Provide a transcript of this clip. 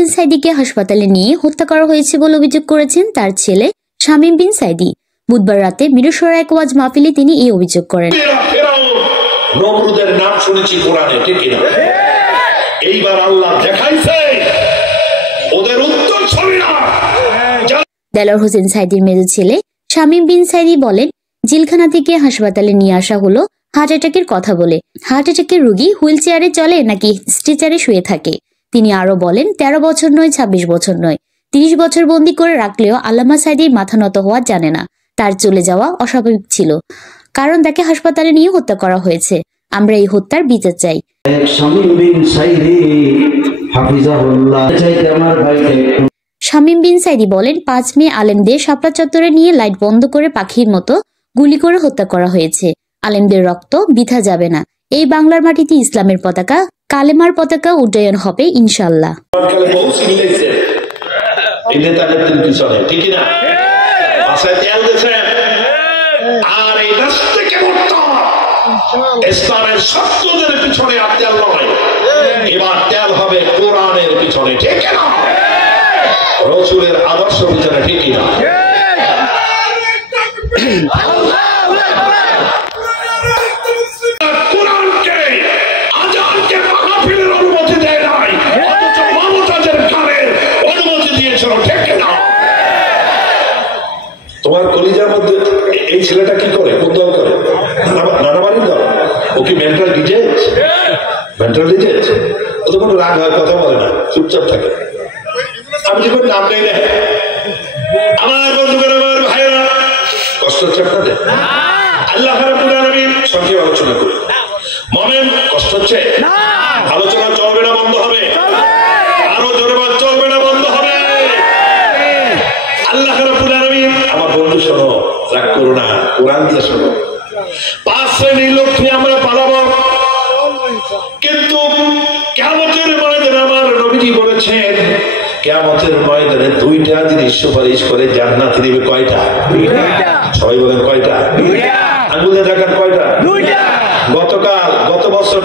হোসেন সাইদিকে হাসপাতালে নিয়ে হত্যা করা হয়েছে বলে অভিযোগ করেছেন তার ছেলে শামীম বিন সাইদি। বুধবার রাতে মিরসরাই এক ওয়াজ মাহফিলে তিনি এই অভিযোগ করেন। নমরুদের নাম শুনেছি কোরআনে, ঠিক না? এইবার আল্লাহ দেখাইছে ওদের উত্তর ছবি না। দেলোয়ার হোসেন সাইদির মেজ ছেলে শামীম বিন সাইদি বলেন, জেলখানা থেকে হাসপাতালে নিয়ে আসা হলো হার্ট অ্যাটাকের কথা বলে। হার্ট অ্যাটাকের রোগী হুইল চেয়ারে চলে নাকি স্ট্রেচারে শুয়ে থাকে? তিনি আরো বলেন, 13 বছর নয়, 26 বছর নয়, 30 বছর বন্দী করে রাখলেও আল্লামা সাইদির মাথা নত হওয়া জানে না। তার চলে যাওয়া অস্বাভাবিক ছিল, কারণ তাকে হাসপাতালে নিয়ে হত্যা করা হয়েছে। আমরা এই হত্যার বিচার চাই। শামীম বিন সাইদি বলেন, 5 মে আলেমদের শাপলা চত্বরে নিয়ে লাইট বন্ধ করে পাখির মতো গুলি করে হত্যা করা হয়েছে। আলেমদের রক্ত বৃথা যাবে না। এই বাংলার মাটিতে ইসলামের পতাকা, কালেমার পতাকা উড্ডয়ন হবে ইনশাআল্লাহ। আর এই রাস্তাকে ইসলামের শত্রুদের পিছনে আর তেল নয়, এবার তেল হবে কোরআনের পিছনে, ঠিক না? রাসূলের আদর্শ পিছনে, ঠিক না? কোরআনকে আজানকে মাহফিলের অনুমতি দেয় নাই, অথচ মমতাজের গানের অনুমতি দিয়েছিল, ঠিক না? তোমার কলিজার মধ্যে এই ছেলেটা কি করে? কোন দল করে? নানাবাড়ির দল। ও কি মেন্টাল ডিজেজ? Mental disease? ও তো কোনো রাগ হয়, কথা বলে না, চুপচাপ থাকে। আমি যখন নাম নেই না, আমার বন্ধুদের, আমার ভাইয়েরা, কষ্ট হচ্ছে আপনাদের? আল্লাহ রাব্বুল আলামিন সংক্ষেপে আলোচনা করি। মমেন কষ্ট হচ্ছে? আলোচনা চলবে না, বন্ধ হবে? আরো জোরে বল, চলবে না, বন্ধ হবে? আল্লাহ রাব্বুল আলামিন, আমার বন্ধু শোনো, রাগ করো না, কোরআন দিয়ে শোনো। 5 শ্রেণীর লোককে আমরা পালাবো, কিন্তু কিয়ামতের ময়দানে আমার নবীজি বলেছেন, কিয়ামতের ময়দানে 2টা জিনিস সুপারিশ করে জান্নাতে দিবে। কয়টা? 2টা। সবাই বলেন কয়টা? 2টা। আঙ্গুলে দেখান কয়টা? 2টা। গত বছর